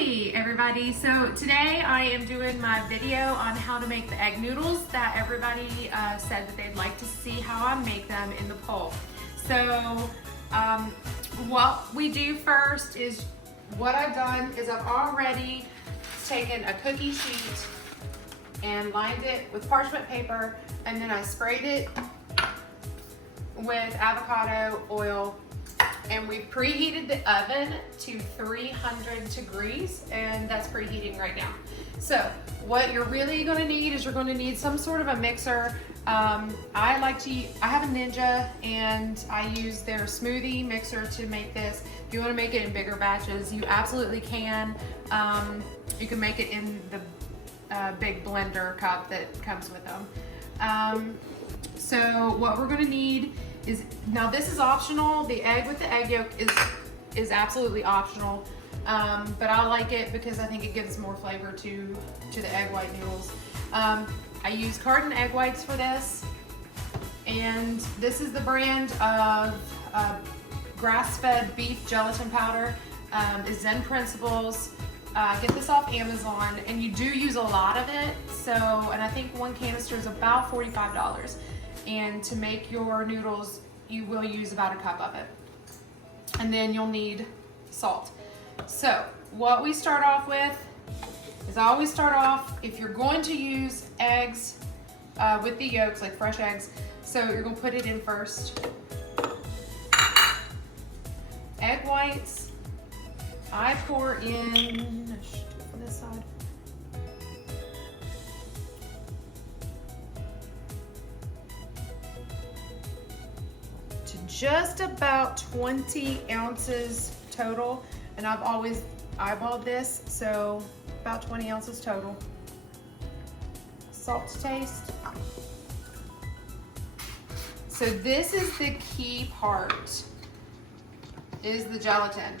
Hi everybody, so today I am doing my video on how to make the egg noodles that everybody said that they'd like to see how I make them in the poll. So what we do first is, what I've done is I've already taken a cookie sheet and lined it with parchment paper, and then I sprayed it with avocado oil. And we preheated the oven to 300 degrees, and that's preheating right now. So what you're really gonna need is you're gonna need some sort of a mixer. I have a Ninja, and I use their smoothie mixer to make this. If you wanna make it in bigger batches, you absolutely can. You can make it in the big blender cup that comes with them. So what we're gonna need is, now this is optional. The egg with the egg yolk is absolutely optional, but I like it because I think it gives more flavor to the egg white noodles. I use carton egg whites for this, and this is the brand of grass-fed beef gelatin powder. Is Zen Principles. Get this off Amazon, and you do use a lot of it. So, and I think one canister is about $45. And to make your noodles, you will use about a cup of it. And then you'll need salt. So what we start off with is, I always start off, if you're going to use eggs with the yolks, like fresh eggs, so you're gonna put it in first. Egg whites, I pour in, on this side. Just about 20 ounces total, and I've always eyeballed this, so about 20 ounces total. Salt to taste. So this is the key part, is the gelatin.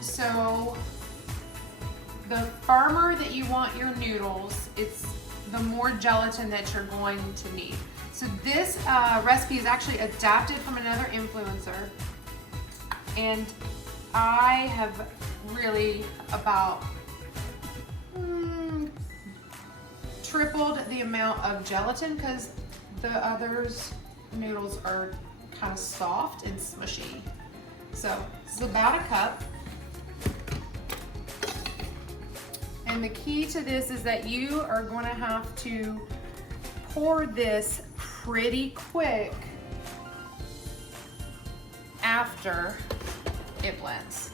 So the firmer that you want your noodles, it's the more gelatin that you're going to need. So this recipe is actually adapted from another influencer, and I have really about tripled the amount of gelatin, because the others noodles are kind of soft and smushy. So this is about a cup. And the key to this is that you are going to have to pour this pretty quick after it blends.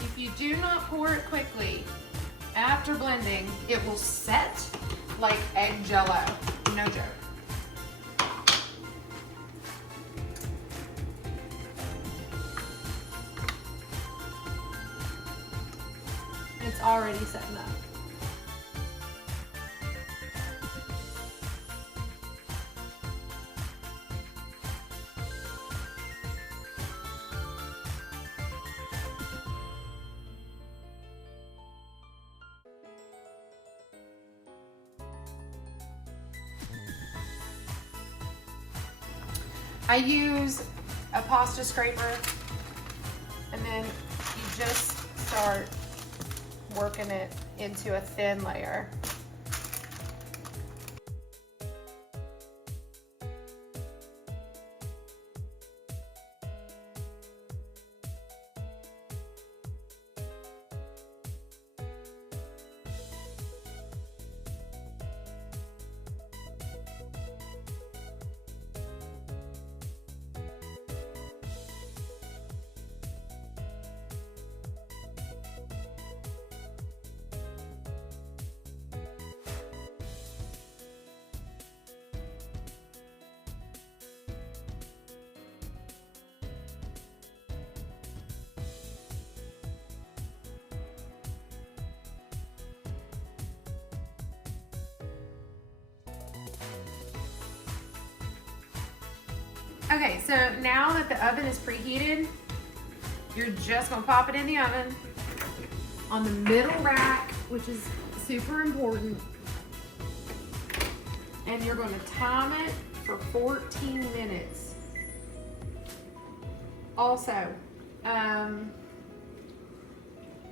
If you do not pour it quickly after blending, it will set like egg jello, no joke. It's already setting up. I use a pasta scraper, and then you just start working it into a thin layer. Okay, so now that the oven is preheated, You're just gonna pop it in the oven on the middle rack, which is super important. And you're gonna time it for 14 minutes. Also,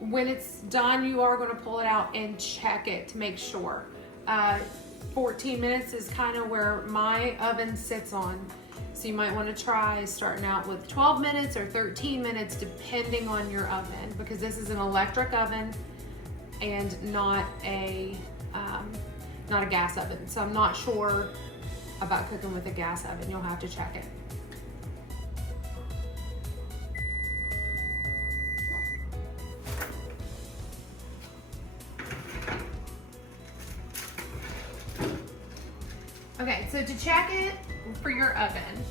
when it's done, you are gonna pull it out and check it to make sure. 14 minutes is kind of where my oven sits on. So you might want to try starting out with 12 minutes or 13 minutes depending on your oven, because this is an electric oven and not a gas oven. So I'm not sure about cooking with a gas oven. You'll have to check it. Okay, so to check it for your oven,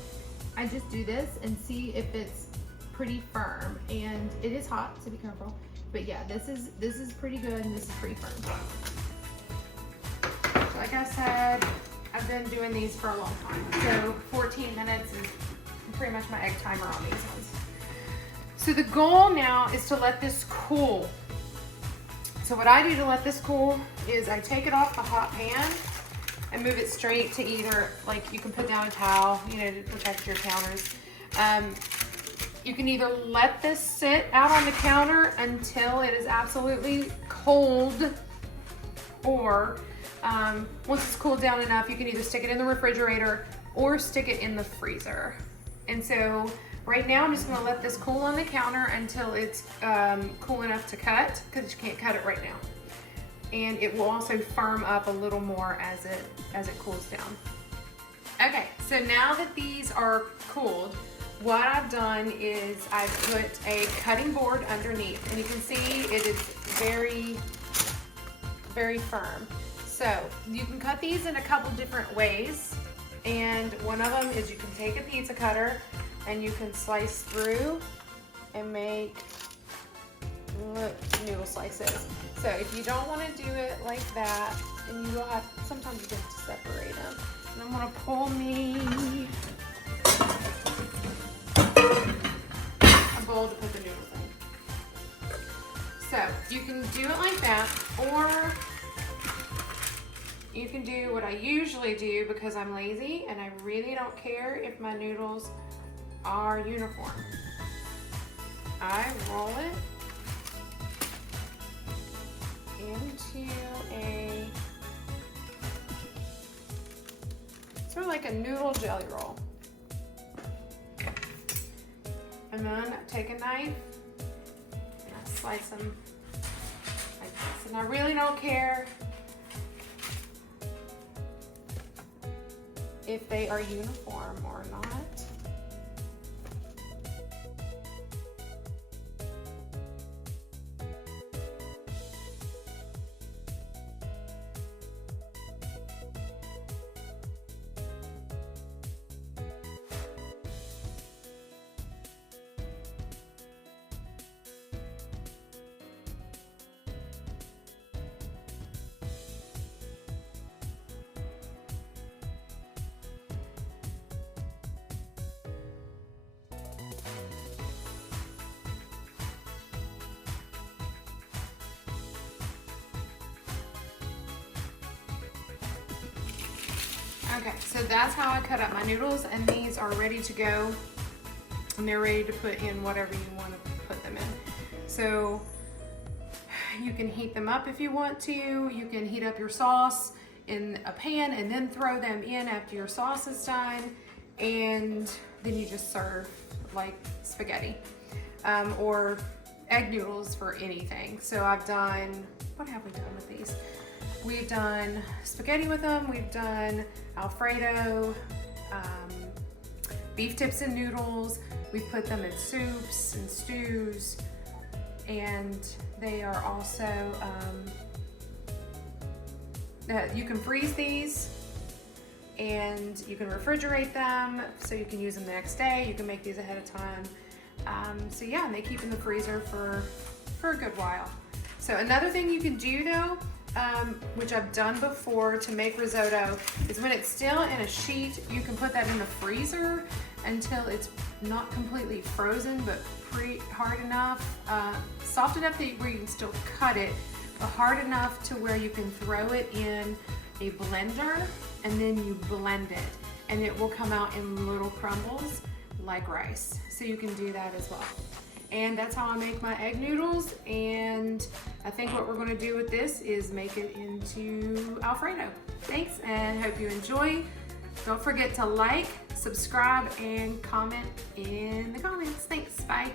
I just do this and see if it's pretty firm, and it is hot, so be careful. But yeah, this is pretty good and this is pretty firm. So like I said, I've been doing these for a long time. So 14 minutes is pretty much my egg timer on these ones. So the goal now is to let this cool. So what I do to let this cool is I take it off the hot pan and move it straight to either, like, you can put down a towel, you know, to protect your counters. You can either let this sit out on the counter until it is absolutely cold, or once it's cooled down enough, you can either stick it in the refrigerator or stick it in the freezer. And so right now I'm just gonna let this cool on the counter until it's cool enough to cut, because you can't cut it right now. And it will also firm up a little more as it cools down. Okay, so now that these are cooled, what I've done is I've put a cutting board underneath, and you can see it is very, very firm. So you can cut these in a couple different ways, and one of them is you can take a pizza cutter and you can slice through and make noodle slices. So if you don't want to do it like that, and you will have, sometimes you have to separate them. And I'm going to pull me a bowl to put the noodles in. So you can do it like that, or you can do what I usually do, because I'm lazy and I really don't care if my noodles are uniform. I roll it into a sort of like a noodle jelly roll. And then I take a knife and I slice them like this. And I really don't care if they are uniform or not. Okay, so that's how I cut up my noodles, and these are ready to go, and they're ready to put in whatever you want to put them in. So you can heat them up if you want to. You can heat up your sauce in a pan and then throw them in after your sauce is done, and then you just serve like spaghetti or egg noodles for anything. So I've done, what have we done with these? We've done spaghetti with them, we've done Alfredo, beef tips and noodles, we've put them in soups and stews, and they are also, you can freeze these and you can refrigerate them so you can use them the next day. You can make these ahead of time. So yeah, and they keep in the freezer for a good while. So another thing you can do though which I've done before to make risotto, is when it's still in a sheet, you can put that in the freezer until it's not completely frozen, but hard enough, soft enough that where you can still cut it, but hard enough to where you can throw it in a blender and then you blend it, and it will come out in little crumbles like rice. So you can do that as well. And that's how I make my egg noodles. And I think what we're gonna do with this is make it into Alfredo. Thanks, and hope you enjoy. Don't forget to like, subscribe, and comment in the comments. Thanks, bye.